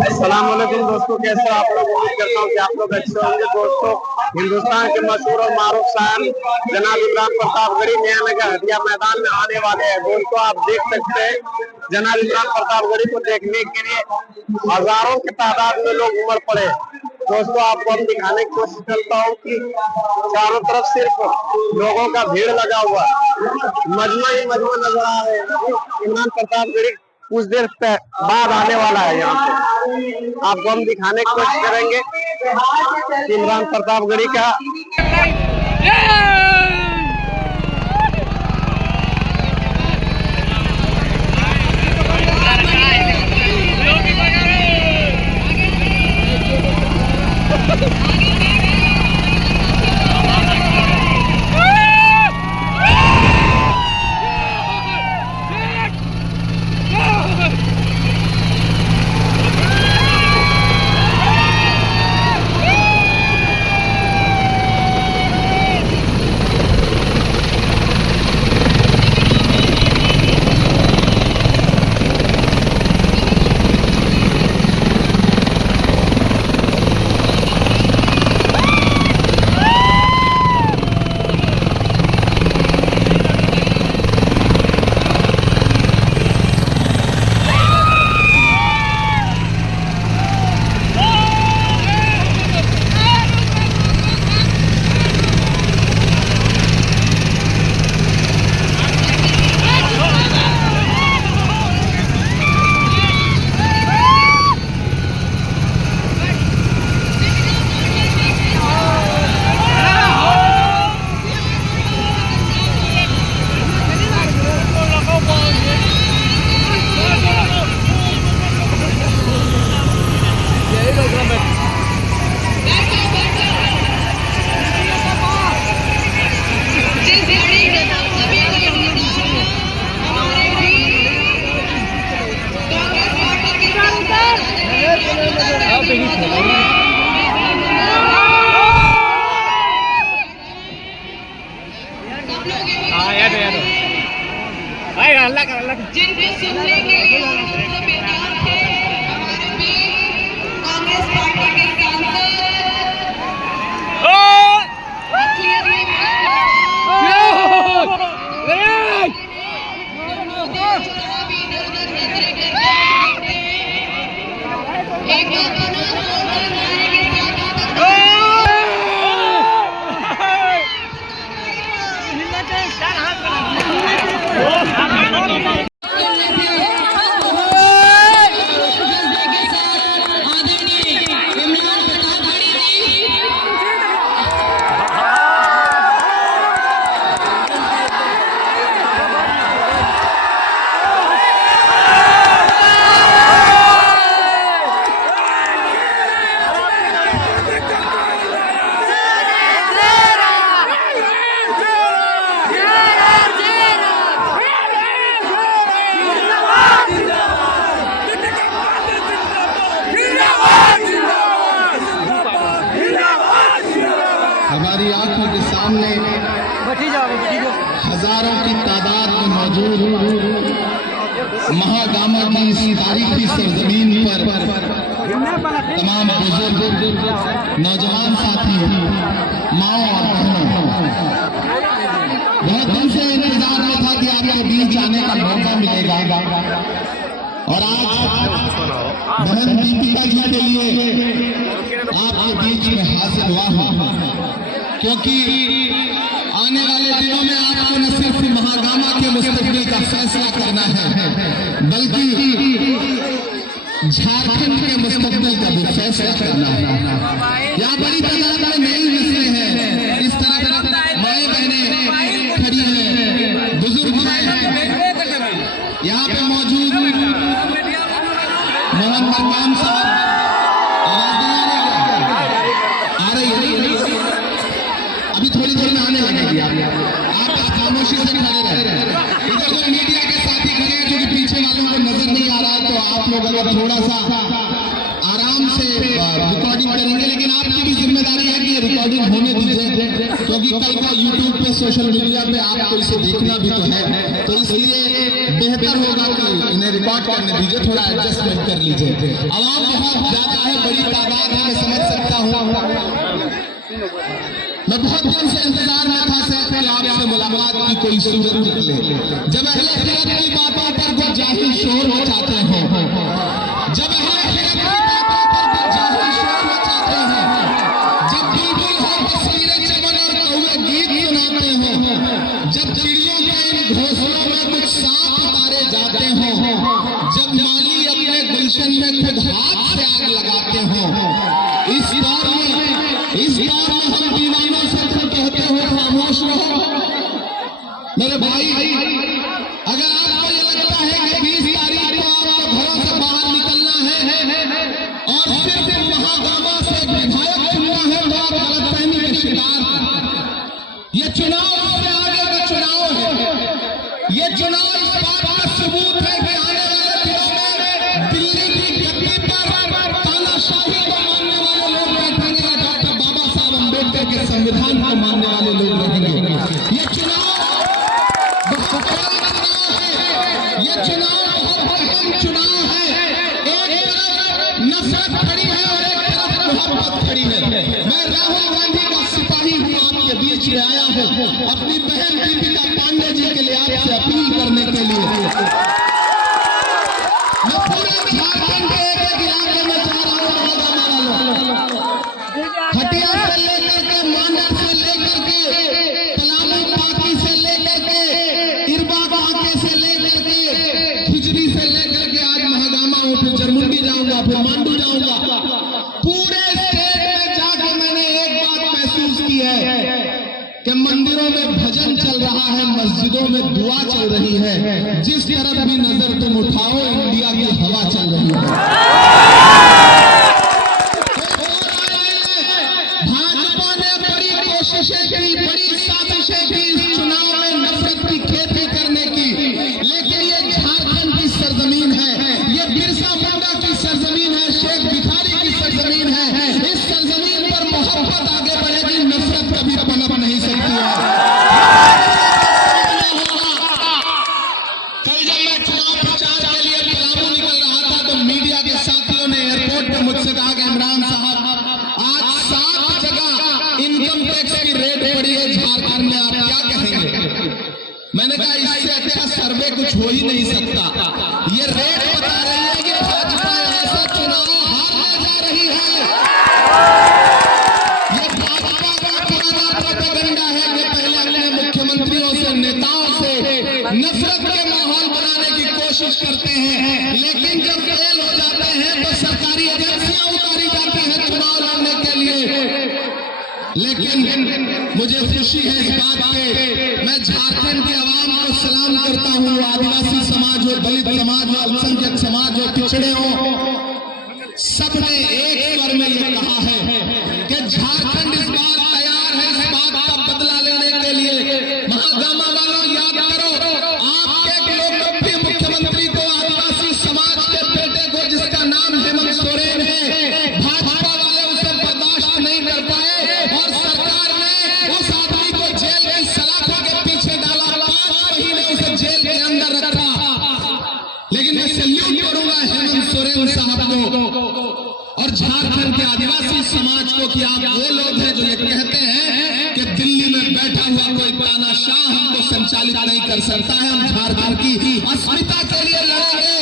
अस्सलाम वालेकुम दोस्तों, कैसे हो आप लोग? उम्मीद करता हूँ कि आप लोग अच्छे होंगे। दोस्तों, हिंदुस्तान के मशहूर और मारूफ शायर जनाब इमरान प्रतापगढ़ी नया हटिया मैदान में आने वाले हैं। दोस्तों, आप देख सकते हैं जनाब इमरान प्रतापगढ़ी को देखने के लिए हजारों की तादाद में लोग उमड़ पड़े। दोस्तों, आपको हम दिखाने की कोशिश करता हूँ कि चारों तरफ सिर्फ लोगों का भीड़ लगा हुआ मजमा ही मजमा नजर आ रहे हैं। इमरान प्रतापगढ़ी कुछ देर बाद आने वाला है। यहाँ पे आपको हम दिखाने की कोशिश करेंगे इमरान प्रतापगढ़ी का। जिनके सुनने के लिए बेताब थे हमारे बीच कांग्रेस पार्टी के सांसद चुनावी इधर उधर नजरें करके एक हमारी आंखों के सामने हजारों की तादाद में मौजूद महागामा की इस तारीखी सरजमीन पर तमाम बुजुर्ग नौजवान साथी माओ और बहनों, बहुत दिन से इंतजार में था कि आपके बीच आने का मौका मिलेगा और आज बहन दीपिका जी के लिए आपके बीच में हासिल हुआ हूं, क्योंकि आने वाले दिनों में आपको न सिर्फ महागामा के मुस्तकबिल का फैसला करना है, बल्कि झारखंड के मुस्तकबिल का भी फैसला करना है। यहाँ बड़ी तादाद में नई नस्लें हैं, इस तरह माए बहनें खड़ी हैं, बुजुर्ग हैं। यहाँ पे मौजूद मोहम्मद नाम साहब, आ रही है, अभी थोड़ी देर में आने लगेगी। आप बस खामोशी से खड़े रहे। इधर कोई मीडिया के साथी खड़े हैं, क्योंकि पीछे वालों को नजर नहीं आ रहा है, तो आप लोग अगर थोड़ा सा आराम से रिकॉर्डिंग करेंगे, लेकिन आपकी भी जिम्मेदारी है कि ये रिकॉर्डिंग होने दीजिए, क्योंकि कल का यूट्यूब पे, सोशल मीडिया पे आपको इसे देखना भी तो है। तो इसलिए बेहतर होगा कि इन्हें रिकॉर्ड करने दीजिए, थोड़ा एडजस्टमेंट कर लीजिए। आवाम बहुत ज्यादा है, बड़ी तादाद है, मैं समझ सकता हूँ। मैं बहुत दिन से इंतजार में था सर कि आपसे मुलाकात की कोई सूरत निकले। जब अहले खिलाफ की बातों पर कुछ जाहिल शोर मचाते हैं, जब अहले खिलाफ की बातों पर कुछ जाहिल शोर मचाते हैं, जब बुलबुल हो तस्वीरें चमन और कौवे गीत सुनाते हो, जब चिड़ियों के इन घोंसलों में कुछ सांप उतारे जाते हो, जब माली अपने गुलशन में खुद हाथ से आग लगाते हो, इस दौर में हम दीवानों से कहते हुए खामोश रहो। मेरे भाई, अगर आपको ये लगता है कि 20 तारीख को आपको घरों से बाहर निकलना है और सिर्फ महागामा से विधायक चुनना है, तो आप गलतफहमी के शिकार हैं। ये चुनाव उससे आगे का चुनाव है। ये चुनाव इस बात का सबूत है कि आने वाले दिनों में दिल्ली की गद्दी पर तानाशाही को मानने वाले लोग बैठेंगे, डॉक्टर बाबा साहब अम्बेडकर के संविधान को मानने वाले लोग रहेंगे। ये चुनाव बहुत बड़ा चुनाव है, ये चुनाव बहुत अहम चुनाव है। एक तरफ नफरत खड़ी है और एक तरफ मोहब्बत खड़ी है। मैं राहुल गांधी का सिपाही हूँ, आपके बीच में आया हूँ अपनी बहन दीपिका पांडे जी के लिए आपसे अपील करने के लिए। मैं पूरे झारखंड के एक इलाके में जा रहा हूँ, हटिया से लेकर के, मांडर से लेकर के, पलामू पाकी से लेकर के, इरबा बांके से लेकर के, खिजरी से लेकर के आज महागामा हूँ, फिर जरमुंडी जाऊंगा, फिर मांडू जाऊंगा। पूरे स्टेट में जाके मैंने एक बात महसूस की है कि मंदिरों में भजन चल रहा है, मस्जिदों में दुआ चल रही है। जिस तरफ भी नजर तुम उठाओ, इंडिया की हवा चल रही है। भाजपा ने बड़ी कोशिशें की, बड़ी साजिशें की इस चुनाव में नफरत की खेती करने की, लेकिन ये झारखंड की सरजमीन है, ये बिरसा मुंडा की सरजमीन है, शेख भिखारी की सरजमीन है। इस सरजमीन पर मोहब्बत आगे बढ़ेगी, नफरत कभी पनप नहीं सकती है। कल जब मैं चुनाव प्रचार के लिए पलामू निकल रहा था तो मीडिया के साथियों ने एयरपोर्ट पर मुझसे कहा कि इमरान साहब, आज 7 जगह इनकम टैक्स की रेट पड़ी है झारखंड में, आप क्या कहेंगे? मैंने कहा इससे अच्छा सर्वे कुछ हो ही नहीं सकता। ये रेट बता रही है कि भाजपा ऐसा चुनाव हारने जा रही है। ये भाजपा का पुराना प्रोपेगेंडा है कि पहले अपने मुख्यमंत्रियों से, नेताओं से नफरत के माहौल बनाने की कोशिश करते हैं, लेकिन जब फेल हो जाते हैं तो सरकारी एजेंसियां उतारी जाती हैं चुनाव लड़ने के लिए। लेकिन मुझे खुशी है इस बात पे, मैं झारखंड के आवाम को सलाम करता हूँ, आदिवासी समाज हो, दलित समाज हो, अल्पसंख्यक समाज हो, पिछड़े हो, सबने एक स्वर में ये कहा है कि झारखंड इस बार तैयार है इस बात का बदला लेने के लिए। महागामा वालों, याद करो, आपके एक लोकप्रिय मुख्यमंत्री को, आदिवासी समाज के बेटे को, जिसका नाम हेमंत सोरेन है, भाजपा वाले उसे बर्दाश्त नहीं कर पाए और सरकार ने उस आदमी को जेल की सलाखों के पीछे डाला, 5 महीने उसे जेल के अंदर रखा। लेकिन मैं सैल्यूट करूंगा हेमंत सोरेन साहब को और झारखंड के आदिवासी समाज को कि आप वो लोग हैं जो ये कहते हैं कि दिल्ली में बैठा हुआ कोई तानाशाह हमको संचालित नहीं कर सकता है, हम झारखंड की अस्मिता के लिए लड़ेंगे।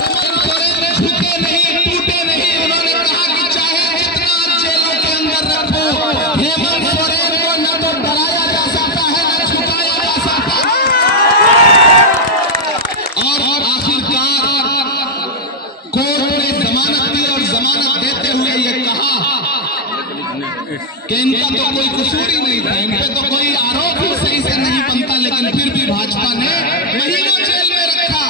हेमंत सोरेन झुके नहीं, टूटे नहीं, उन्होंने कहा कि चाहे जितना जेलों के अंदर रखो, हेमंत सोरेन को न तो डराया जा सकता है, न झुकाया जा सकता है। और आखिरकार कोर्ट ने जमानत दी और जमानत देते हुए ये कहा कि इनका तो कोई कसूर ही नहीं था, इन पे तो कोई आरोप ही सही से नहीं बनता, लेकिन फिर भी भाजपा ने महीनों जेल में रखा।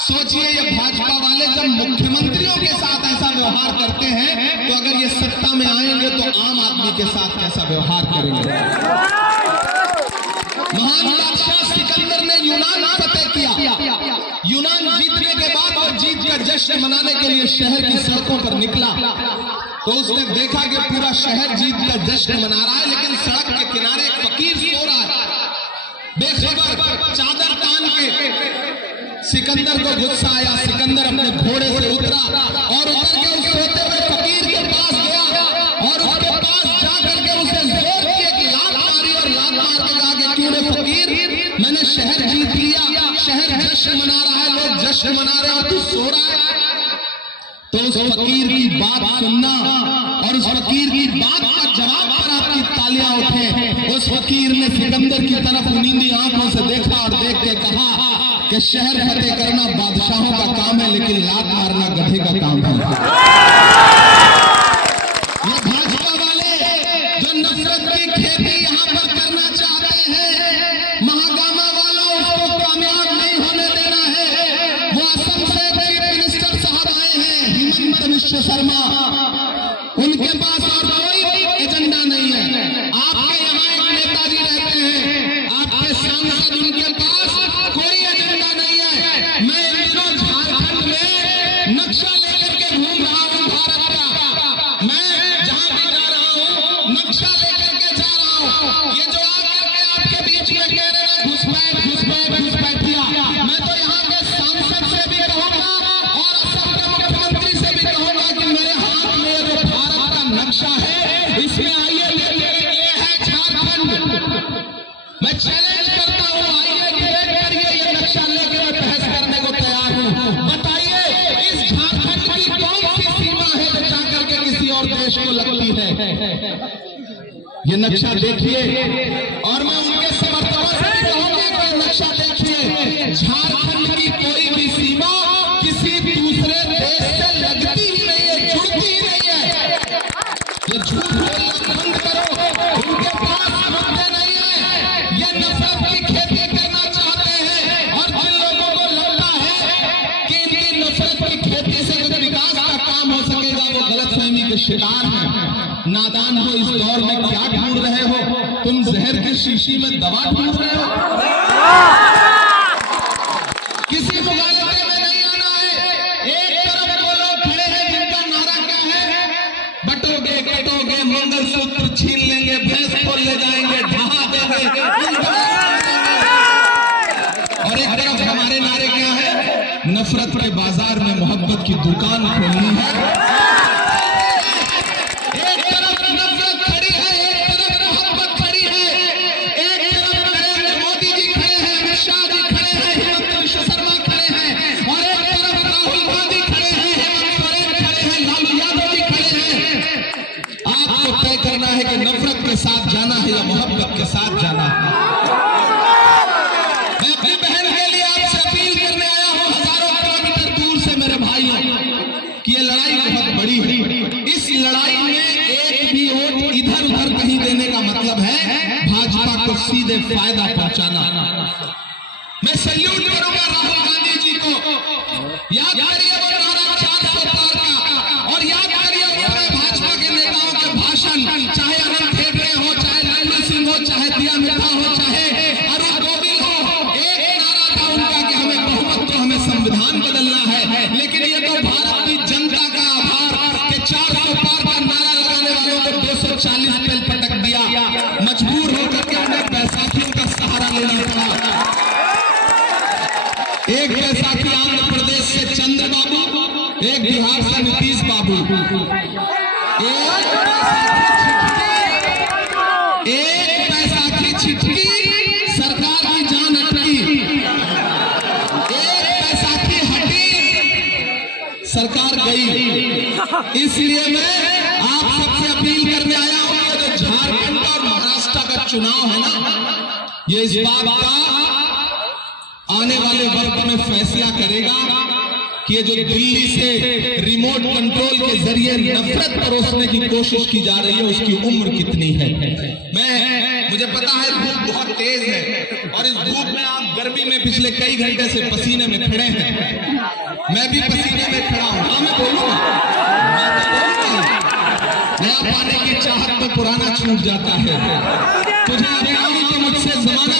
सोचिए ये भाजपा वाले जब मुख्यमंत्रियों के साथ ऐसा व्यवहार करते हैं, तो अगर ये सत्ता में आएंगे तो आम आदमी के साथ कैसा व्यवहार करेंगे। महान बादशाह सिकंदर ने यूनान फतेह किया, यूनान जीतने के बाद वो जीत जीत का जश्न मनाने के लिए शहर की सड़कों पर निकला तो उसने देखा कि पूरा शहर जीत का जश्न मना रहा है, लेकिन सड़क के किनारे एक फकीर सो रहा है बेखबर, चादर तान के। सिकंदर को गुस्सा आया, सिकंदर अपने घोड़े से उतरा और उतर के उस सोते हुए फकीर के पास गया और उसके पास जाकर के उसे जोर की एक लात मारी और लात मार के कहा कि क्यों रे फकीर, मैंने शहर जीत लिया, शहर जश्न मना रहा है, लोग जश्न मना रहे हैं और तू सो रहा है। तो उस फकीर की बात सुनना और उस फकीर की बात का जवाब पर आपकी तालियां उठे। उस फकीर ने सिकंदर की तरफ नींदी आंखों से देखा और देख के कहा कि शहर फतेह करना बादशाहों का काम है, लेकिन लात मारना गधे का काम है। ये भाजपा वाले जो नफरत की खेती यहां पर करना चाहते हैं, महागामा वाला उसको कामयाब नहीं होने देना है। वो असम से चीफ मिनिस्टर साहब आए हैं, हिमंत विश्व शर्मा, उनके पास और कोई एजेंडा नहीं है। आपके यहाँ एक नेताजी रहते हैं, आपके सांसद, उनके पास कोई एजेंडा नहीं है। मैं इन दिनों झारखंड में नक्शा लेकर के घूम रहा हूँ भारत का, मैं जहां भी जा रहा हूँ नक्शा लेकर के जा रहा हूँ। ये जो आकर के आपके बीच में कह रहे हैं घुसपैठिया, मैं तो यहाँ के सांसद से भी कहूंगा और असम के मुख्यमंत्री से भी कहूंगा कि मेरे हाथ में ये जो भारत का नक्शा है, इसमें आइए देखिए, ये है झारखंड। मैं चैलेंज करता हूँ, आइए देख करिए ये नक्शा लेके मैं बहस करने को तैयार हूँ। बताइए इस झारखंड की कौन सी सीमा है जो जाकर के किसी और देश को लगती है। ये नक्शा देखिए और मैं उनके समर्थकों से भी कहूंगा कि नक्शा देखिए, झारखंड की कोई भी सीमा किसी दूसरे देश से लगती ही नहीं है, जुड़ती ही नहीं है। ये झूठ बोलना बंद करो, उनके पास मुद्दे नहीं है, ये नफरत की खेती करना चाहते हैं। और जिन लोगों को लगता है कि इनकी नफरत की खेती से कुछ विकास का काम हो सकेगा, वो गलतफहमी के शिकार हैं। नादान हो, इस दौर में क्या ढूंढ रहे हो तुम? जहर की शीशी में दवा ढूंढ रहे हो। किसी मुगालते में नहीं आना है। एक तरफ वो लोग खड़े हैं जिनका नारा क्या है, बटोगे कटोगे मंगलसूत्र छीन लेंगे, भैंस को ले जाएंगे, ढहा देंगे, और एक तरफ हमारे नारे क्या है, नफरत के बाजार में मोहब्बत की दुकान खोलनी है। नफरत के साथ जाना है या मोहब्बत के साथ जाना है। मैं अपनी बहन के लिए आपसे अपील करने आया हूं, हजारों किलोमीटर दूर से मेरे भाइयों, कि ये लड़ाई बहुत बड़ी है। इस लड़ाई में एक भी वोट इधर उधर कहीं देने का मतलब है भाजपा को सीधे फायदा पहुंचाना। मैं सैल्यूट करूंगा राहुल गांधी जी को। याद करिए वो नारा 400 पार का, और याद करिए उसमें भाजपा के नेताओं के भाषण, चाहे अनंत हेगड़े हो, चाहे लालू सिंह हो, चाहे दिया मिर्जा हो, चाहे अरुण गोविल हो, एक नारा था उनका कि हमें बहुमत, तो हमें संविधान बदलना है। लेकिन ये तो भारत की जनता का आभार कि 400 पार का नारा लगाने वालों को 240 पे पटक दिया, मजबूर होकर के उन्हें बैसाखियों का सहारा लेना पड़ा। एक बैसाखी आंध्र प्रदेश से चंद्रबाबू, एक बिहार से नीतीश बाबू, एक बैसाखी छिटकी सरकार की जान अटकी, एक बैसाखी हटी सरकार गई। इसलिए मैं आप सबसे अपील करने आया हूं, जो झारखंड और महाराष्ट्र का चुनाव है ना, ये इस बात का आने वाले वक्त में फैसला करेगा कि ये जो दिल्ली से रिमोट कंट्रोल के जरिए नफरत परोसने की कोशिश की जा रही है, उसकी उम्र कितनी है। मुझे पता है धूप बहुत तेज है और इस धूप में आप गर्मी में पिछले कई घंटे से पसीने में खड़े हैं, मैं भी पसीने में खड़ा हूं। हाँ मैं बोलूंगा, नया पाने की चाहत में पुराना छूट जाता है। तुझे अपना कि मुझसे जमाना,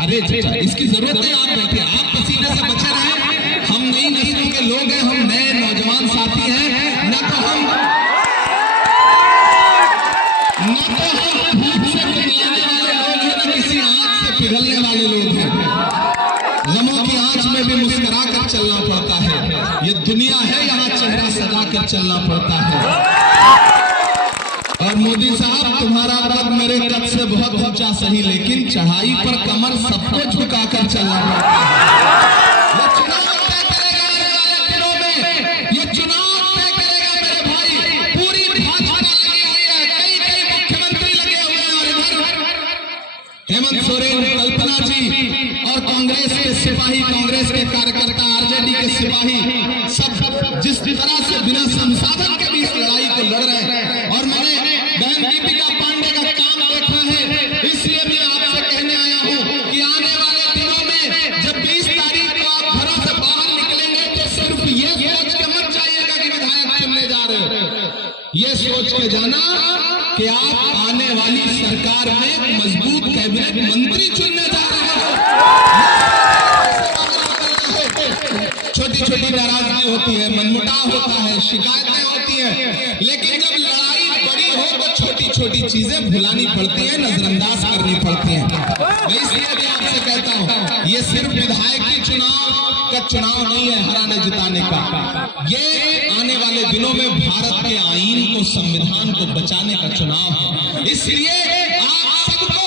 अरे इसकी जरूरत है, आप बैठे, आप पसीने से बचे रहे, हम नई नस्लों के लोग हैं, हम नए नौजवान साथी हैं, न तो हम भूख से पिघलने वाले लोग हैं, न किसी आंच से पिघलने वाले लोग हैं। गमों की आंच में भी मुस्कुरा कर चलना पड़ता है। ये दुनिया है, यहाँ चेहरा सजा कर चलना पड़ता है। और मोदी साहब, तुम्हारा कद मेरे कद से बहुत ऊंचा सही, लेकिन चढ़ाई पर कमर सबको झुकाकर चलना पड़ता है। ये चुनाव तय करेगा आने वाले दिनों में, ये चुनाव तय करेगा मेरे भाई। पूरी भाजपा लगी हुई है, कई मुख्यमंत्री लगे हुए हैं, और इधर हेमंत सोरेन, कल्पना जी और कांग्रेस के सिपाही, कांग्रेस के कार्यकर्ता, आरजेडी के सिपाही, सब जिस तरह से बिना संसाधन के बीच लड़ाई को लड़ रहे हैं। और मैंने बहन दीपिका पांडे का काम देखा है, इसलिए मैं आपसे कहने आया हूं कि आने वाले दिनों में जब 20 तारीख को आप घरों से बाहर निकलेंगे तो सिर्फ ये सोच के मत जाइएगा कि विधायक चुनने जा रहे हो। ये सोच के जाना कि आप आने वाली सरकार में मजबूत कैबिनेट मंत्री चुनने जा रहे हो। छोटी छोटी नाराजगी होती है, मनमुटाव होता है, शिकायतें होती हैं, लेकिन जब लड़ाई बड़ी हो तो छोटी छोटी चीजें भुलानी पड़ती हैं, नजरअंदाज करनी पड़ती हैं। मैं इसलिए भी आपसे कहता हूं, ये सिर्फ विधायकी चुनाव का चुनाव नहीं है हराने जिताने का, ये आने वाले दिनों में भारत के आईन को, संविधान को बचाने का चुनाव है। इसलिए आप सबको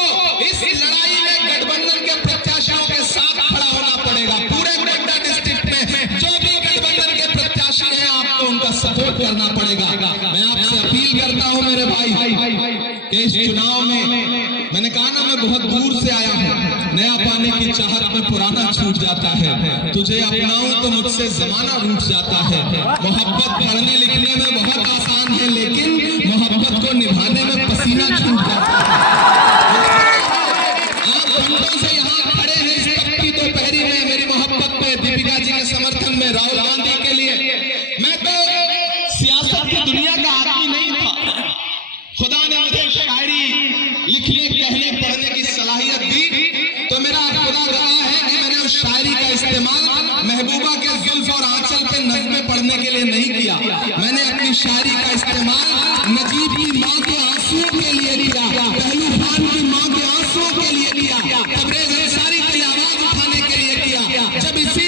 इस लड़ाई में गठबंधन के प्रत्याशियों के साथ खड़ा होना पड़ेगा। पूरे गोड्डा डिस्ट्रिक्ट में जो भी गठबंधन के प्रत्याशी हैं, आपको उनका सपोर्ट करना पड़ेगा। मैं आपसे अपील करता हूं मेरे भाई कि इस चुनाव में, मैंने कहा ना मैं बहुत दूर से आया हूं, नया पाने की चाहत में पुराना छूट जाता है। तुझे अपनाऊं तो मुझसे जमाना रूठ जाता है। मोहब्बत पढ़ने लिखने में बहुत आसान है, लेकिन मोहब्बत को निभाने में पसीना छूट जाता है। आप घंटों से यहाँ खड़े हैं इस तपती दोपहरी में मेरी मोहब्बत पे, दीपिका जी के समर्थन में, राहुल गांधी के लिए। मैं तो सियासत की दुनिया का आदमी नहीं था, खुदा ने मुझे शायरी लिखने, कहने, पढ़ने की सलाहियत दी, तो मेरा खुदा गवाह है कि मैंने उस शायरी का इस्तेमाल महबूबा के जुल्फ और आंचल पे नज़्में पढ़ने के लिए नहीं किया। मैंने अपनी शायरी का इस्तेमाल नजीब की माँ के आंसुओं के लिए किया, पहलू खान की माँ के आंसुओं के लिए किया, तबरेज़ अंसारी के लिए आवाज उठाने के लिए किया। जब इसी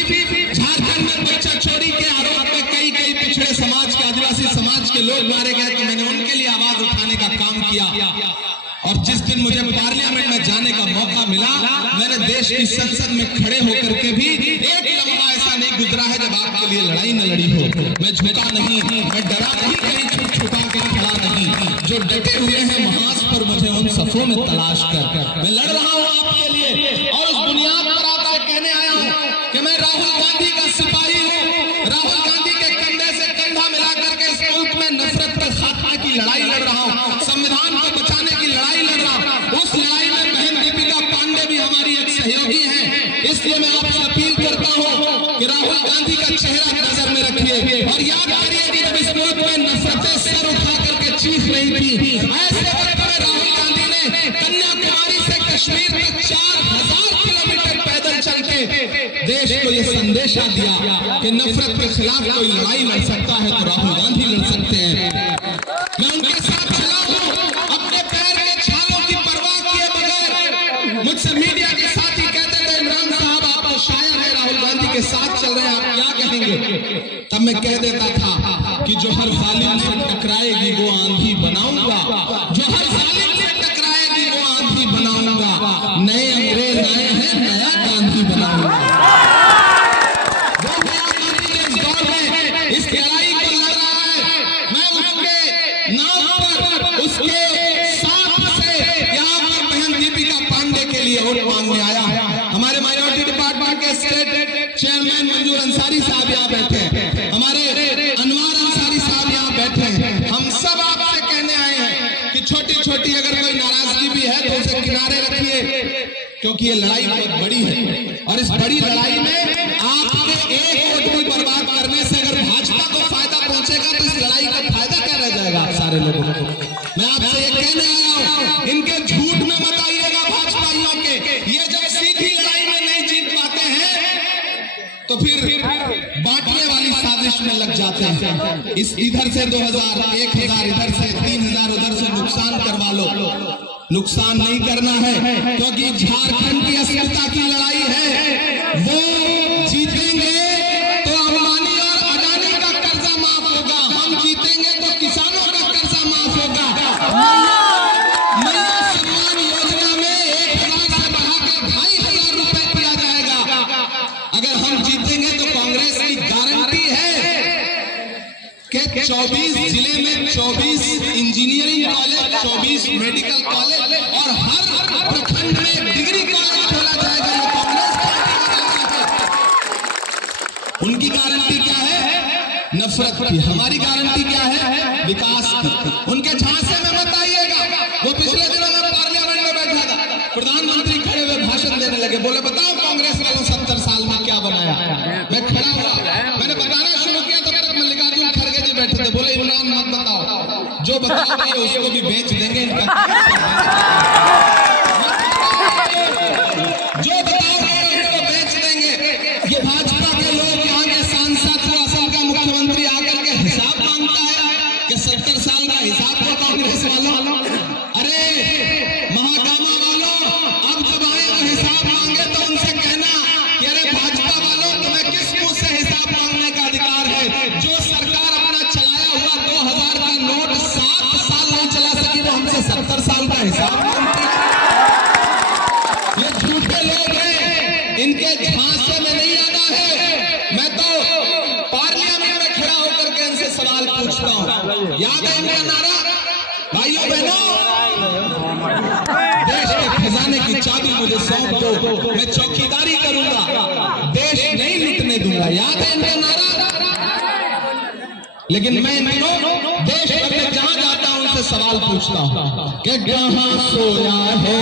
झारखंड में बच्चा चोरी के आरोप में कई पिछड़े समाज के, आदिवासी समाज के लोग मारे गए, तो मैंने उनके लिए आवाज उठाने का काम किया। और जिस दिन मुझे पार्लियामेंट में जाने का मौका मिला, मैंने देश की संसद में खड़े होकर के भी एक लम्हा ऐसा नहीं गुजरा है जब आपके लिए लड़ाई न लड़ी हो। मैं झुका नहीं, मैं डरा नहीं, कहीं छुपा के खड़ा नहीं। जो डटे हुए हैं महाज पर, मुझे उन सफों में तलाश कर मैं लड़ रहा हूं आपके लिए। और उस बुनियाद पर आपसे कहने आया हूं कि मैं राहुल गांधी का सिपाही हूं। राहुल गांधी के कंधे से कंधा मिला करके इस मुल्क में नफरत के खात्मे की लड़ाई लड़ रहा हूं, संविधान को बचाने की लड़ाई लड़ रहा हूं। उस लड़ाई में बहन दीपिका पांडे भी हमारी एक सहयोगी है। इसलिए मैं आपसे अपील करता हूं कि राहुल गांधी का चेहरा नजर में रखिए और याद करिए कि जब इस मुल्क में नफरतें सर उठा करके चीख रही थी, ऐसे वक्त में राहुल गांधी ने कन्याकुमारी से कश्मीर तक 4000 किलोमीटर पैदल चल के देश को यह संदेशा दिया कि नफरत के खिलाफ कोई लड़ाई लड़ सकता है तो राहुल गांधी लड़ सकते हैं। मैं उनके साथ चला हूं, अपने पैर के छालों की परवाह किए बगैर। मुझसे मीडिया के साथी कहते थे, इमरान साहब आप तो शायर हैं, राहुल गांधी के साथ चल रहे हैं, आप क्या कहेंगे? तब मैं कह देता था कि जो हर जालिम से टकराएगी वो आंधी बनाऊंगा, जो हर जालिम से टकराएगी वो आंधी बनाऊंगा। नए अंग्रेज आए हैं, नया गांधी बनाऊंगा। वो नया गांधी इस दौर में इस लड़ाई को लड़ रहा है। मैं उसके नाम पर, उसके साथ से यहाँ पर बहन दीपिका पांडे के लिए वोट मांगने आया। हमारे माइनॉरिटी डिपार्टमेंट के स्टेट चेयरमैन मंजूर अंसारी साहब यहाँ बैठे हैं, हमारे अनवर अंसारी साहब यहाँ बैठे हैं। हम सब आपसे कहने आए हैं कि छोटी छोटी अगर कोई नाराजगी भी है तो उसे किनारे रखिए, क्योंकि ये लड़ाई बहुत बड़ी है। और इस बड़ी लड़ाई में आपके एक वोट भी बर्बाद करने से अगर भाजपा को फायदा पहुंचेगा तो इस लड़ाई का फायदा क्या रह जाएगा आप सारे लोगों को। मैं आपसे ये कहने आया हूं, इनके झूठ में मत आइएगा भाजपाइयों के। ये जब सीधी लड़ाई में नहीं जीत पाते हैं तो फिर बांटने वाली बारिश में लग जाते हैं। इस इधर से 2000, 1000 इधर से, 3000 उधर से नुकसान करवा लो। नुकसान नहीं करना है, क्योंकि झारखंड की अस्मिता की लड़ाई है। वो जीतेंगे तो अंबानी और अडानी का कर्जा माफ होगा, हम जीतेंगे तो किसानों का कर्जा माफ होगा। मैया सम्मान योजना में 1000 से बढ़ा के 2500 रुपए किया जाएगा। अगर हम जीतेंगे तो कांग्रेस की गारंटी है कि 24 जिले में 24 इंजीनियरिंग कॉलेज, 24 मेडिकल कॉलेज और हर प्रखंड में डिग्री कॉलेज खोला जाएगा। ये कांग्रेस पार्टी उनकी गारंटी क्या है? नफरत की। हमारी गारंटी क्या है? विकास की। उनके झांसे में मत आइएगा। वो पिछले दिनों में पार्लियामेंट में बैठा था, प्रधानमंत्री खड़े हुए भाषण देने लगे, बोले बताओ कांग्रेस वालों 70 साल में क्या बनाया। मैं खड़ा हुआ, मैंने बताना शुरू किया, तब तक मल्लिकार्जुन खड़गे जी बैठे थे, बोले इमरान मत बताओ, जो बताओगे उसको भी बेच देंगे, जो बताओगे उसको बेच देंगे। ये भाजपा के लोग, यहाँ के सांसद को असम का मुख्यमंत्री आकर के हिसाब मांगता है कि 70 साल का हिसाब को कांग्रेस वालों। अरे महागामा वालों, अब जब आए वो हिसाब मांगे तो उनसे कहना कि अरे भाजपा वालों, तुम्हें किस मुंह से हिसाब मांगने का अधिकार है? जो सरकार अपना चलाया हुआ 2000 का नोट 7 साल नहीं चला सकी, वो हमसे 70 साल का हिसाब मांगती है। ये झूठे लोग हैं, इनके झांसे में नहीं आना है। मैं तो पार्लियामेंट में खड़ा होकर के इनसे सवाल पूछता हूँ। याद है इनका नारा? भाइयों बहनों, देश के खजाने की चाबी मुझे सौंप दो, मैं चौकीदारी करूंगा, देश नहीं लूटने दूंगा। याद है इनका नारा? लेकिन मैं इन दिनों देश भर में जहां जाता हूं उनसे सवाल पूछता हूं कि कहां सोया है।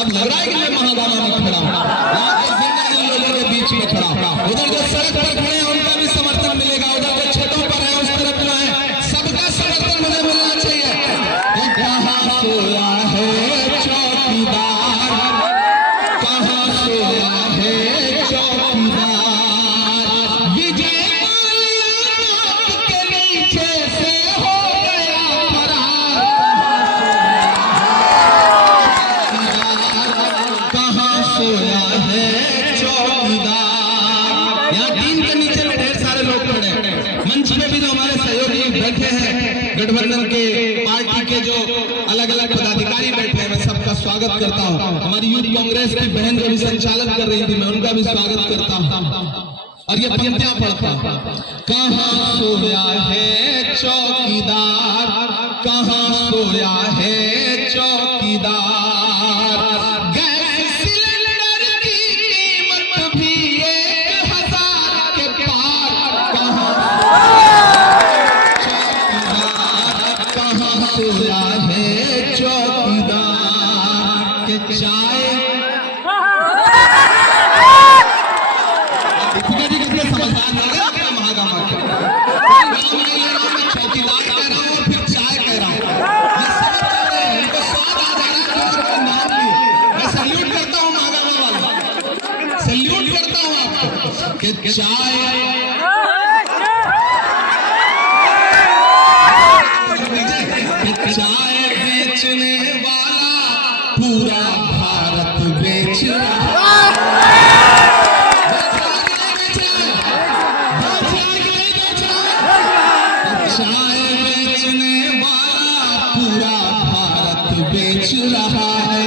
अब लग रहा है कि मैं महागामा में खड़ा हूं, यहाँ के जिंदा लोगों के बीच में खड़ा हूं। उधर जो सड़क पर खड़े हैं उनका भी समर्थन मिलेगा, उधर जो छतों पर है उस तरफ जो है सबका समर्थन मुझे मिलना चाहिए। कहां सोया है चौकीदार, कहां सोया है चौकीदार, विजय माल्या के नीचे से हो गया फरार। कहां सोया है चौकीदार। यहाँ टीम के नीचे में ढेर सारे लोग खड़े हैं, मंच में भी जो हमारे सहयोगी बैठे हैं, गठबंधन के पार्टी के जो अलग अलग पदाधिकारी बैठे हैं, मैं सबका स्वागत करता हूँ। हमारी यूथ कांग्रेस की बहन जो भी संचालन कर रही थी, मैं उनका भी स्वागत करता हूँ। और ये पंक्तियां पढ़ता हूँ। कहां सोया है चौकीदार, कहां सोया है चौकीदार, गैस सिलेंडर की कीमत भी 1000 के पार। कहां चौकीदार, कहां सोया है चौकीदार, के चाय समझदार लग रहा है महागामा के। नाम नहीं ले रहा हूं, मैं चौकीदार कह रहा हूं और फिर चाय कह रहा हूं। ये समझ जा रहे हैं, इनको स्वाद आ जा रहा है कि उनका नाम लिए। मैं सैल्यूट करता हूं महागामा वालों, सैल्यूट करता हूं आपको कि चाय बेचने वाला पूरा भारत बेच रहा। चाय बेचने वाला पूरा भारत बेच रहा है,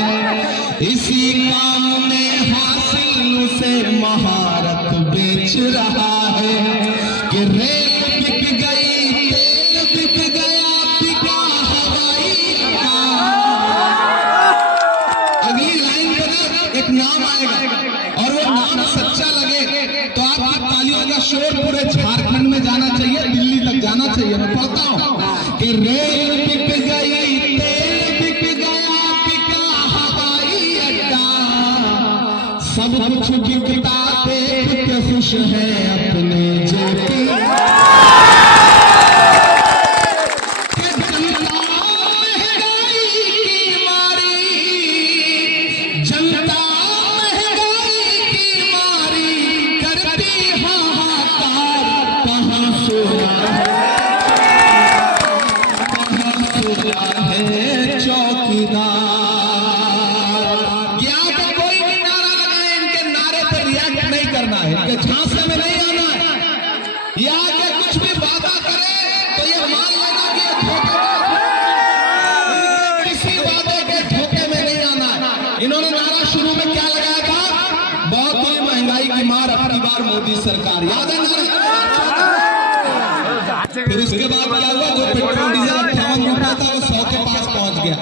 इसी काम में हासिल से महारत बेच रहा है। कि रेल बिक गई, तेल बिक गया, बिका हवाई जहाज। अगली लाइन पर एक नाम आएगा और वो नाम सच्चा लगे तो आपकी तालियों का शोर पूरे झारखंड में जाना चाहिए, दिल्ली तक जाना चाहिए। मैं पढ़ता हूं कि रेल बिक गई, तेल बिक गया, बिका हवाई अड्डा, सब कुछ बिकता देख के खुश है अपने जेपी। जनता महंगाई की मारी करती इनके झांसे में नहीं आना है। ये आके कुछ भी वादा करे तो ये मान लेना कि ये धोखेबाज है। किसी वादे के धोखे में नहीं आना है। इन्होंने नारा शुरू में क्या लगाया था? बहुत ही महंगाई की मार, अपनी बार मोदी सरकार, याद है नारा? फिर उसके बाद क्या हुआ? जो पेट्रोल डीजल 58 रुपया था वो 100 के पास पहुंच गया।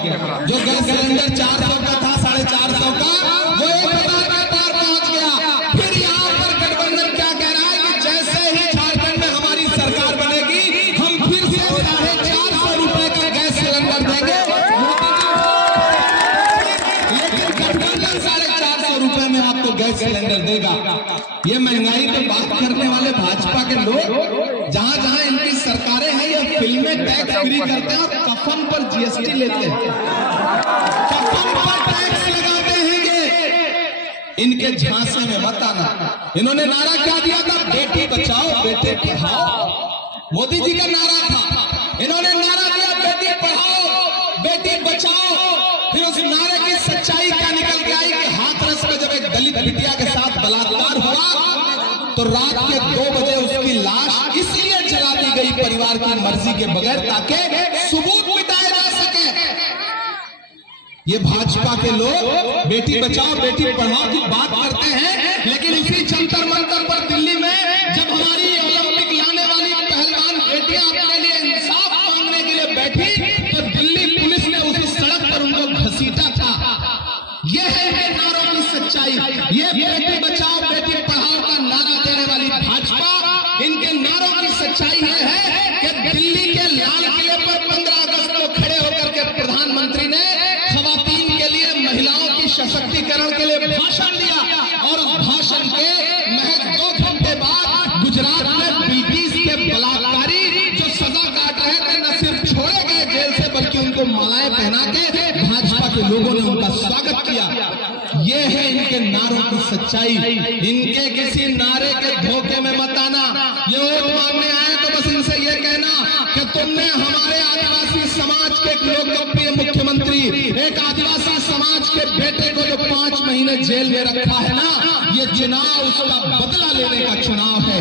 जो गैस सिलेंडर 400 का था, 450 का, वो 1000 के पार पहुंच गया। फिर यहाँ पर गठबंधन क्या कह रहा है कि जैसे ही झारखंड में हमारी सरकार बनेगी हम फिर से 450 रुपए का गैस सिलेंडर देंगे। लेकिन गठबंधन 450 रुपए में आपको गैस सिलेंडर देगा। ये महंगाई पे बात करने वाले भाजपा के लोग जहां जहां इनकी सरकारें हैं, ये फिल्में टैक्स फ्री करते हैं और कफन पर जीएसटी लेते हैं, कफन पर टैक्स लगाते हैं। ये इनके झांसे में मत आना। इन्होंने नारा क्या दिया था? बेटी बचाओ बेटे पढ़ाओ, मोदी जी का नारा था। इन्होंने नारा दिया बेटी पढ़ाओ बेटी बचाओ। फिर उस नारे की सच्चाई क्या निकल के आई कि हाथरस में जब एक दलित बिटिया के साथ बलात्कार हुआ तो रात के 2 बजे उसकी लाश इसलिए जला दी गई परिवार की मर्जी के बगैर ताकि सबूत मिटाए जा सके। ये भाजपा के लोग बेटी बचाओ बेटी पढ़ाओ की बात करते हैं, लेकिन इसी जंतर मंतर पर दिल्ली में जब हमारी ओलंपिक लाने वाली पहलवान बेटियां अपने लिए इंसाफ मांगने के लिए बैठी तो दिल्ली पुलिस ने उसी सड़क पर उनको घसीटा था। यह है इनके नारों की सच्चाई। ये बेटी बचाओ बेटी पढ़ाओ का नारा देने वाली भाजपा, इनके नारों की सच्चाई यह है कि दिल्ली के लाल किले पर 15 अगस्त को खड़े होकर के प्रधानमंत्री ने खवातीन के लिए, महिलाओं की सशक्तिकरण के लिए भाषण दिया और उस भाषण के महज 2 घंटे बाद गुजरात में बिल्किस के बलात्कारी जो सजा काट रहे थे न सिर्फ छोड़े गए जेल से बल्कि उनको मालाएं पहना के भाजपा के लोगों ने उनका स्वागत किया। ये है इनके नारों की सच्चाई। इनके किसी नारे के धोखे में मत आना। ये वोट मांगने आए तो बस इनसे ये कहना कि तुमने हमारे आदिवासी समाज के एक लोकप्रिय मुख्यमंत्री, एक आदिवासी समाज के बेटे को जो 5 महीने जेल में रखा है ना, ये चुनाव उसका बदला लेने का चुनाव है।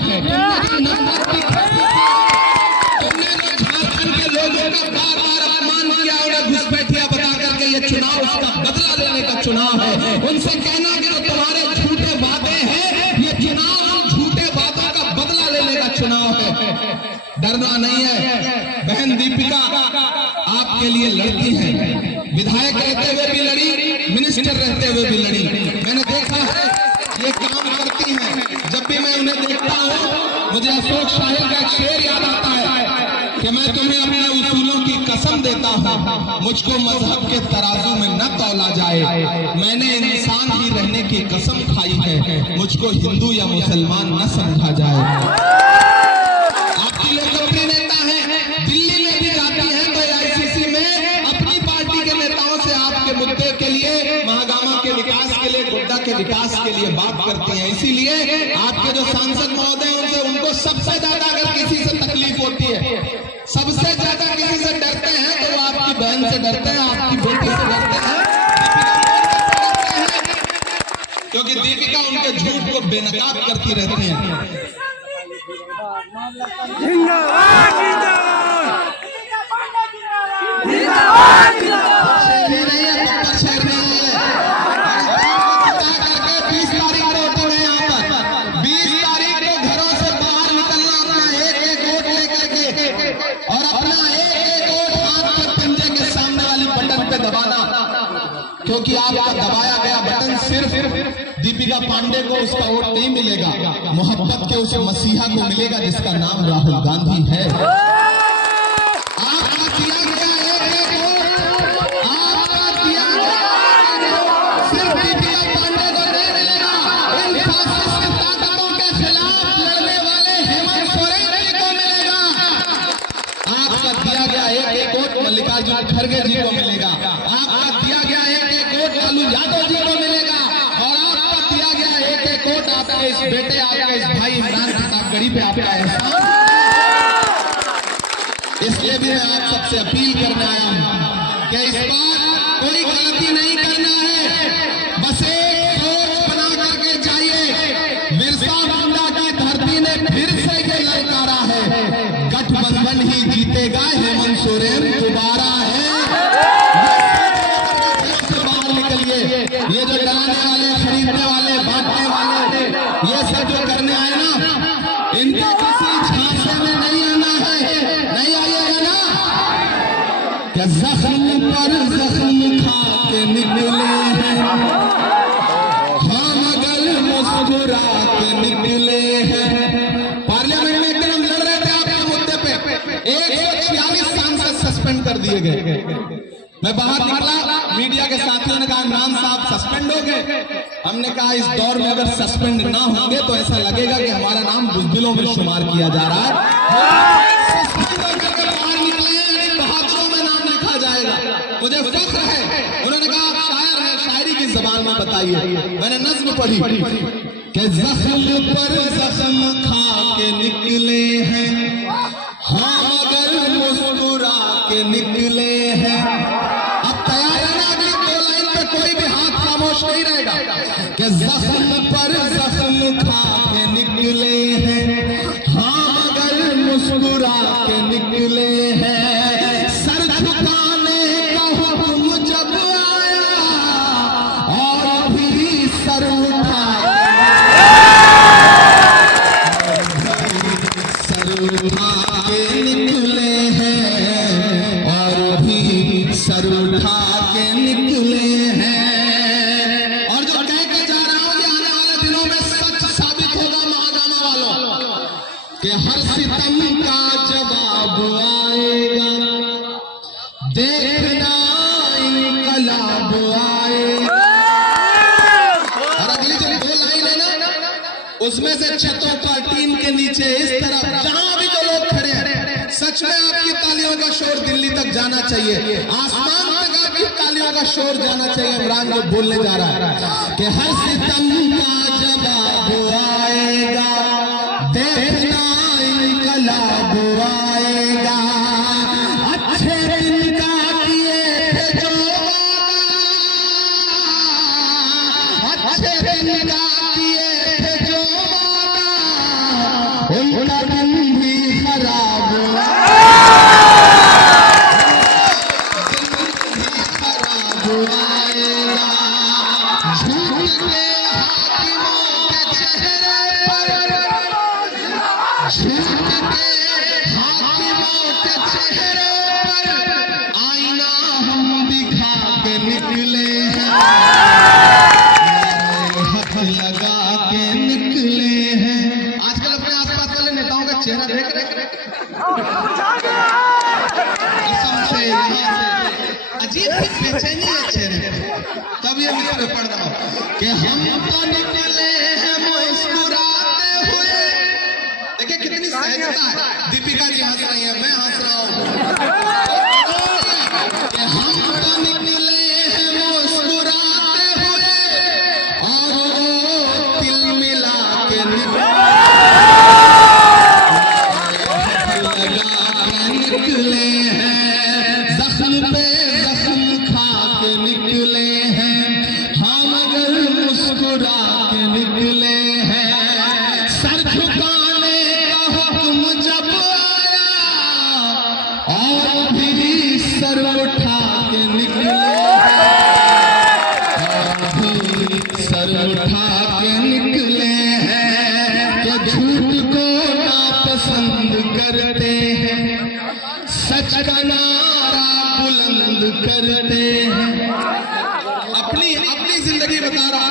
तुमने जो झारखंड के लोगों का बार बार अपमान किया, उन्हें घुसपैठिया बता करके ये चुनाव उसका बदला लेने का चुनाव है। उनसे कहना कि जो तुम्हारे झूठे वादे हैं, ये चुनाव झूठे वादों का बदला लेने का चुनाव है। डरना नहीं है। बहन दीपिका आपके लिए लड़ती है, विधायक रहते हुए भी लड़ी, मिनिस्टर रहते हुए भी लड़ी। मैंने देखा है ये काम करती हैं। जब भी मैं उन्हें देखता हूँ मुझे अशोक शाही का एक शेर याद आता है कि मैं तुम्हें अपने उसूलों की कसम देता हूँ, मुझको मजहब के तराजू में न तौला जाए। मैंने इंसान ही रहने की कसम खाई है, मुझको हिंदू या मुसलमान न समझा जाए। आपकी लोकप्रिय नेता है, दिल्ली में भी जाती है तो AICC में अपनी पार्टी के नेताओं से आपके मुद्दे के लिए, महागामा के विकास के लिए, गोड्डा के विकास के लिए बात करती हैं। इसीलिए आपके जो सांसद महोदय उनसे, उनको सबसे ज्यादा अगर किसी से तकलीफ होती है, सबसे ज्यादा किसी से डरते हैं तो वो आपकी बहन से डरते हैं, आपकी बेटी से डरते हैं, क्योंकि दीपिका उनके झूठ को बेनकाब करती रहती हैं। क्योंकि आपका दबाया गया बटन सिर्फ दीपिका पांडे को उसका वोट नहीं मिलेगा, मोहब्बत के उस मसीहा को मिलेगा जिसका नाम राहुल गांधी है। आपका दिया गया एक वोट, आपका दिया गया सिर्फ दीपिका पांडे को नहीं मिलेगा, इन फासिस्ट ताकतों के खिलाफ लड़ने वाले हेमंत सोरेन को मिलेगा। आपका दिया गया एक वोट मल्लिकार्जुन खड़गे जी को मिलेगा, आपका दिया गया एक वोट लालू यादव जी को मिलेगा, और आपका दिया गया एक वोट आपके इस बेटे, आपके इस भाई इमरान प्रतापगढ़ी पे आपका एहसान। इसलिए भी मैं आप सबसे अपील करने आया हूं कि इस बार कोई गलती नहीं करना है, बस एक सोच बना करके जाइए। बिरसा मुंडा ये सब जो करने आए ना, इनके किसी झांसे में नहीं आना है, नहीं आइएगा ना। क्या जख्म पर जख्म खा के निकले हैं हम, अगर मुस्कुरा के निकले हैं। पार्लियामेंट में एक दिन हम लड़ रहे थे आपके मुद्दे पे, 146 सांसद सस्पेंड कर दिए गए। मैं बाहर निकला, मीडिया के साथियों ने कहा इमरान साहब सस्पेंड हो गए। हमने कहा इस दौर में अगर सस्पेंड ना होंगे तो ऐसा लगेगा कि हमारा नाम बुज़दिलों में शुमार किया जा रहा है। सस्पेंड होकर के बाहर निकले हैं, बहादुरों में नाम लिखा जाएगा, मुझे फख्र है। उन्होंने कहा आप शायर हैं, शायरी की ज़बान में बताइए। मैंने नज़्म पढ़ी कि ज़ख्म पर ज़ख्म खा के निकले हैं हम, अगर मुस्कुरा के निकले हैं। कोई भी हाथ खामोश नहीं रहेगा कि जख्म पर जख्म खा के निकले हैं हाँ, अगर मुस्कुरा के निकले हैं। सर झुकाने का हुक्म जब आया और भी सर उठाया, सर उठा के निकले हैं और भी सर उठा के निकले हैं। और जो कह के जा रहा हूं कि आने वाले दिनों में सच साबित होगा महागामा वालों कि हर सितम का जवाब आएगा, देखना इनकलाब आएगा। और अगली जो 2 लाइन है ना, उसमें से छतों पर टीन के नीचे इस तरफ जहां भी जो लोग खड़े हैं, सच में आपकी तालियों का शोर दिल्ली तक जाना चाहिए, आसमान तक आपकी तालियों का शोर जाना चाहिए। इमरान जो बोलने जा रहा है कि हर सितम का जवाब आएगा, देखना इनकलाब आएगा। अच्छे दिन का किए थे जो वादा, अच्छे दिन का किए थे जो वादा, उनका दिन भी खराब हुआ, आएगा। झूठ के हाकिमों के चेहरे पर, झूठ के हाकिमों के चेहरे पर आईना हम दिखा के निकले हैं, हक लगा के निकले हैं। आजकल अपने आसपास वाले नेताओं का चेहरा देख रहे, कसम से यहाँ से अजीब सी बेचैनी है चेहरे, तब ये मैं पढ़ रहा हूँ कि हम तो निकले हैं मुस्कुराते हुए। देखिए कितनी सहजता है, दीपिका जी हंस रही है, मैं हंस रहा हूँ कि हम तो निकले हैं मुस्कुराते हुए और तिल मिला के निकले हैं, जख्म पे जख्म खा के निकले हैं हम, अगर मुस्कुरा के निकले हैं। सर झुकाने का हुक्म जब आया और भी सर उठा के निकले हैं, और भी सर उठा के निकले हैं। जो झूठ को नापसंद करते हैं, सच का नारा बुलंद करते हैं। अपनी जिंदगी बता रहा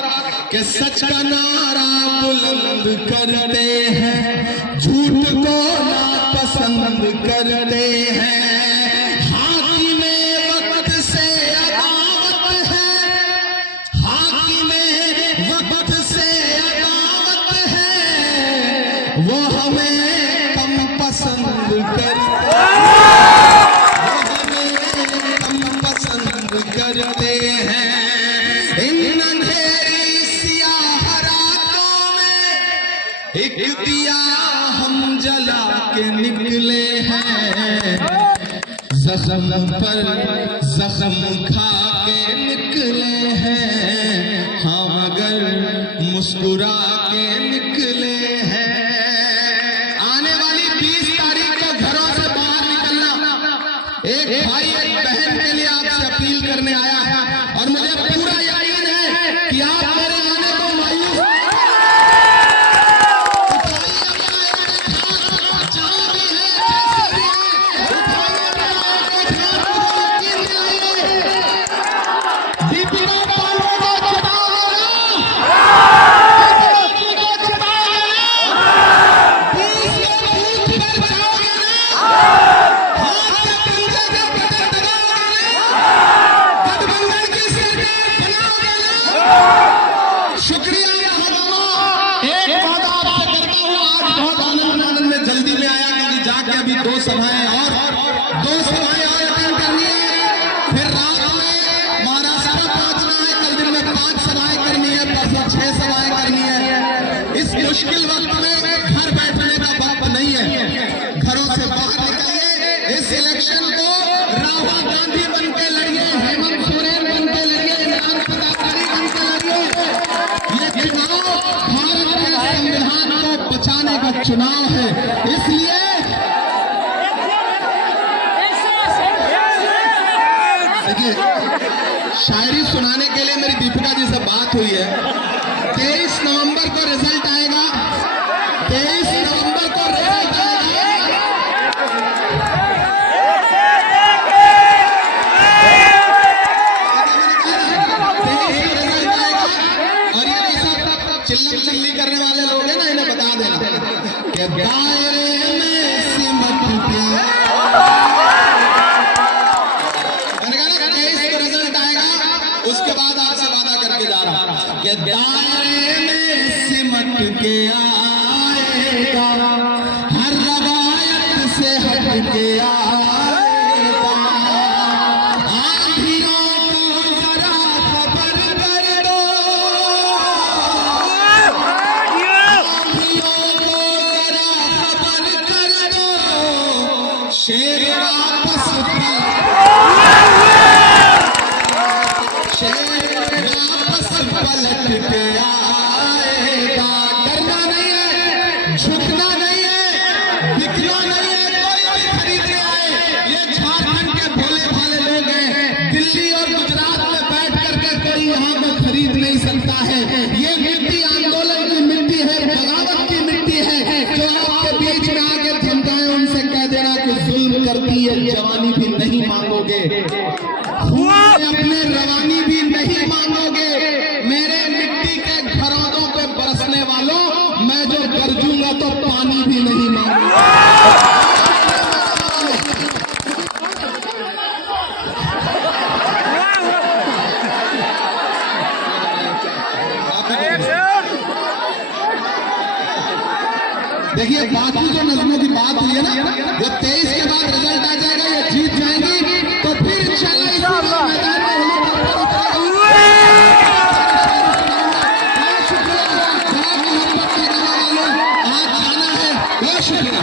कि सच का नारा बुलंद करते हैं, झूठ को नापसंद करते हैं। हाकिमे वक्त से अदावत है, हाकिमे वक्त से अदावत है, वो हमें कम पसंद करते हैं, करते हैं। इन अंधेरी स्याह रातों में एक दिया हम जला के निकले हैं, जख्म पर जख्म खा के निकले हैं हम, अगर मुस्कुरा के निकले हैं। आने वाली 20 तारीख को घरों से बाहर निकलना एक भाई एक बहन के लिए आपसे अपील करने आया है, और मुझे पूरा यकीन है कि आप मेरे आने को मायूस 2 सभाएं और 2 सभाएं और अटेंड करनी है। फिर रात में महाराष्ट्र पहुंचना है। कल दिन में 5 सभाएं करनी है, परसों 6 सभाएं करनी है। इस मुश्किल वक्त में घर बैठने का वक्त नहीं है, घरों से बाहर निकलिए। इस इलेक्शन को राहुल गांधी बन के लड़िए, हेमंत सोरेन बन के लड़िए, इमरान खट्टर बन के लड़िए। ये चुनाव भारत के संविधान को बचाने का चुनाव है, इसलिए देखिए, शायरी सुनाने के लिए मेरी दीपिका जी से बात हुई है। 23 नवंबर को रिजल्ट आएगा, 23 नवंबर को रिजल्ट आएगा। और ये ऐसा चिल्ली करने वाले लोग हैं ना, इन्हें बता देना कि दायरे में सिमट गया। मैंने कहा ना 23 को रिजल्ट आएगा, उसके बाद आपसे वादा करके जा रहा हूं कि दायरे में सिमट के आएगा, हर रवायत से हट के आएगा। आंधियों को जरा खबर कर दो, आंधियों को जरा खबर कर दो, शेर वापस पलट के आएगा। डरना नहीं है, झुकना नहीं है, दिखना नहीं है, कोई भी खरीदने आए। ये झारखंड के भोले भाले लोग हैं, दिल्ली और गुजरात में बैठ करके कोई यहाँ को खरीद नहीं सकता है। ये मिट्टी आंदोलन की मिट्टी है, बगावत की मिट्टी है। जो आपके बीच में आके थमकाए, उनसे कह देना कि जुल्म करती है जवानी भी नहीं मांगोगे, अपने रवानी भी नहीं मांगोगे। मेरे मिट्टी के घरौंदों पे बरसने वालों, मैं जो गरजूंगा तो पानी भी नहीं मांगूंगा। देखिए, बाकी जो नज़मों की बात हुई है ना, वो 23 के बाद रिजल्ट आ जाएगा, ये जीत जाएंगी, तो फिर इंशाल्लाह मैदान में आज जाना है। बहुत शुक्रिया।